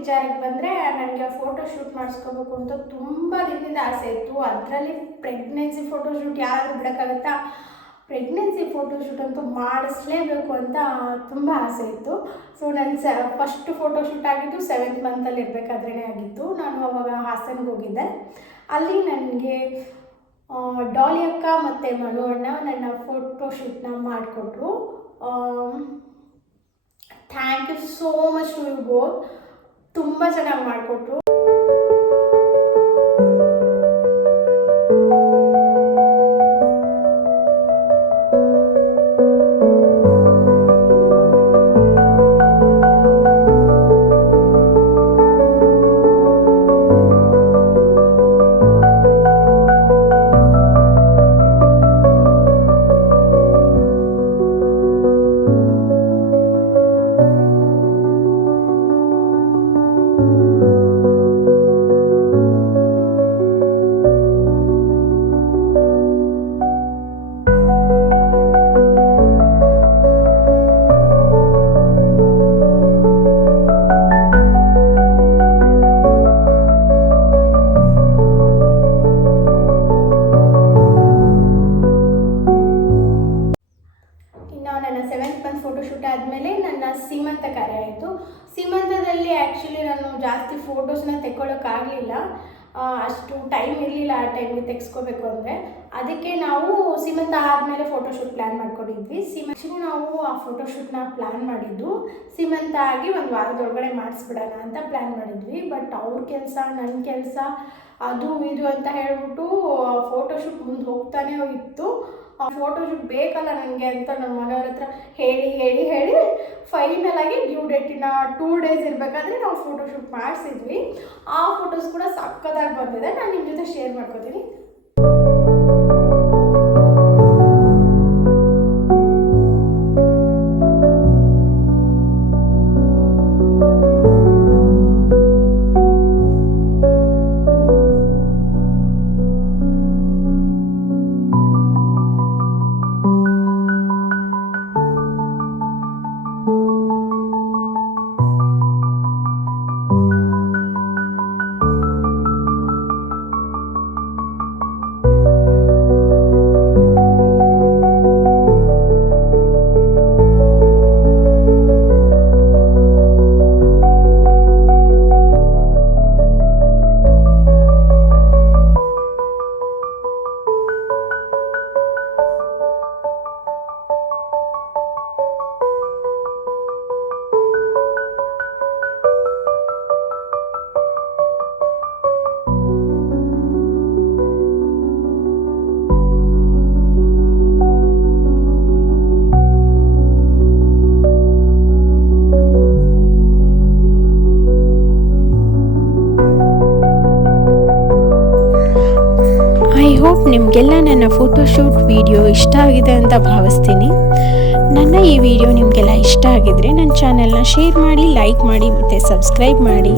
ವಿಚಾರಕ್ಕೆ ಬಂದರೆ, ನನಗೆ ಫೋಟೋ ಶೂಟ್ ಮಾಡಿಸ್ಕೋಬೇಕು ಅಂತ ತುಂಬ ದಿನದಿಂದ ಆಸೆ ಇತ್ತು. ಅದರಲ್ಲಿ ಪ್ರೆಗ್ನೆನ್ಸಿ ಫೋಟೋಶೂಟ್ ಯಾರಾದರೂ ಬಿಡೋಕ್ಕಾಗುತ್ತಾ? ಪ್ರೆಗ್ನೆನ್ಸಿ ಫೋಟೋಶೂಟ್ ಅಂತೂ ಮಾಡಿಸ್ಲೇಬೇಕು ಅಂತ ತುಂಬ ಆಸೆ ಇತ್ತು. ಸೊ ನನ್ನ ಫಸ್ಟ್ ಫೋಟೋಶೂಟ್ ಆಗಿದ್ದು 7th ಮಂತಲ್ಲಿ ಇರಬೇಕಾದ್ರೇ ಆಗಿತ್ತು. ನಾನು ಅವಾಗ ಹಾಸನ್ಗೆ ಹೋಗಿದ್ದೆ. ಅಲ್ಲಿ ನನಗೆ ಡಾಲಿ ಅಕ್ಕ ಮತ್ತು ಮನು ಅಣ್ಣ ನನ್ನ ಫೋಟೋಶೂಟ್ನ ಮಾಡಿಕೊಟ್ರು. Thank you so much to you both. ತುಂಬ ಚೆನ್ನಾಗಿ ಮಾಡಿಕೊಟ್ರು. ನನ್ನ 7th ಮಂತ್ ಫೋಟೋಶೂಟ್ ಆದಮೇಲೆ ನನ್ನ ಸೀಮಂತ ಕಾರ್ಯ ಆಯಿತು. ಸೀಮಂತದಲ್ಲಿ ಆ್ಯಕ್ಚುಲಿ ನಾನು ಜಾಸ್ತಿ ಫೋಟೋಸ್ನ ತೆಕ್ಕೊಳ್ಳೋಕ್ಕಾಗಲಿಲ್ಲ. ಅಷ್ಟು ಟೈಮ್ ಇರಲಿಲ್ಲ ಆ ಟೈಮಿಗೆ ತೆಗೆಸ್ಕೋಬೇಕು ಅಂದರೆ. ಅದಕ್ಕೆ ನಾವು ಸೀಮಂತ ಆದಮೇಲೆ ಫೋಟೋಶೂಟ್ ಪ್ಲ್ಯಾನ್ ಮಾಡ್ಕೊಂಡಿದ್ವಿ. ಆ್ಯಕ್ಚುಲಿ ನಾವು ಆ ಫೋಟೋಶೂಟ್ನ ಪ್ಲ್ಯಾನ್ ಮಾಡಿದ್ದು ಸೀಮಂತ ಆಗಿ ಒಂದು ವಾರದೊಳಗಡೆ ಮಾಡಿಸ್ಬಿಡೋಣ ಅಂತ ಪ್ಲ್ಯಾನ್ ಮಾಡಿದ್ವಿ. ಬಟ್ ಅವ್ರ ಕೆಲಸ, ನನ್ನ ಕೆಲಸ, ಅದು ಇದು ಅಂತ ಹೇಳ್ಬಿಟ್ಟು ಫೋಟೋಶೂಟ್ ಮುಂದೆ ಹೋಗ್ತಾನೆ ಇತ್ತು. ಆ ಫೋಟೋಶೂಟ್ ಬೇಕಲ್ಲ ನನಗೆ ಅಂತ ನಮ್ಮ ಮನೆಯವ್ರ ಹತ್ರ ಹೇಳಿ ಫೈನಲಾಗಿ ಡ್ಯೂ ಡೇಟಿನ 2 days ಇರಬೇಕಾದ್ರೆ ನಾವು ಫೋಟೋಶೂಟ್ ಮಾಡಿಸಿದ್ವಿ. ಆ ಫೋಟೋಸ್ ಕೂಡ ಸಕ್ಕತ್ತಾಗಿ ಬಂದಿದೆ. ನಾನು ನಿಮ್ಮ ಜೊತೆ ಶೇರ್ ಮಾಡ್ಕೋತೀನಿ. ಐ ಹೋಪ್ ನಿಮಗೆಲ್ಲ ನನ್ನ ಫೋಟೋಶೂಟ್ ವಿಡಿಯೋ ಇಷ್ಟ ಆಗಿದೆ ಅಂತ ಭಾವಿಸ್ತೀನಿ. ನನ್ನ ಈ ವಿಡಿಯೋ ನಿಮಗೆಲ್ಲ ಇಷ್ಟ ಆಗಿದ್ರೆ ನನ್ನ ಚಾನೆಲ್ನ ಶೇರ್ ಮಾಡಿ, ಲೈಕ್ ಮಾಡಿ ಮತ್ತು ಸಬ್ಸ್ಕ್ರೈಬ್ ಮಾಡಿ.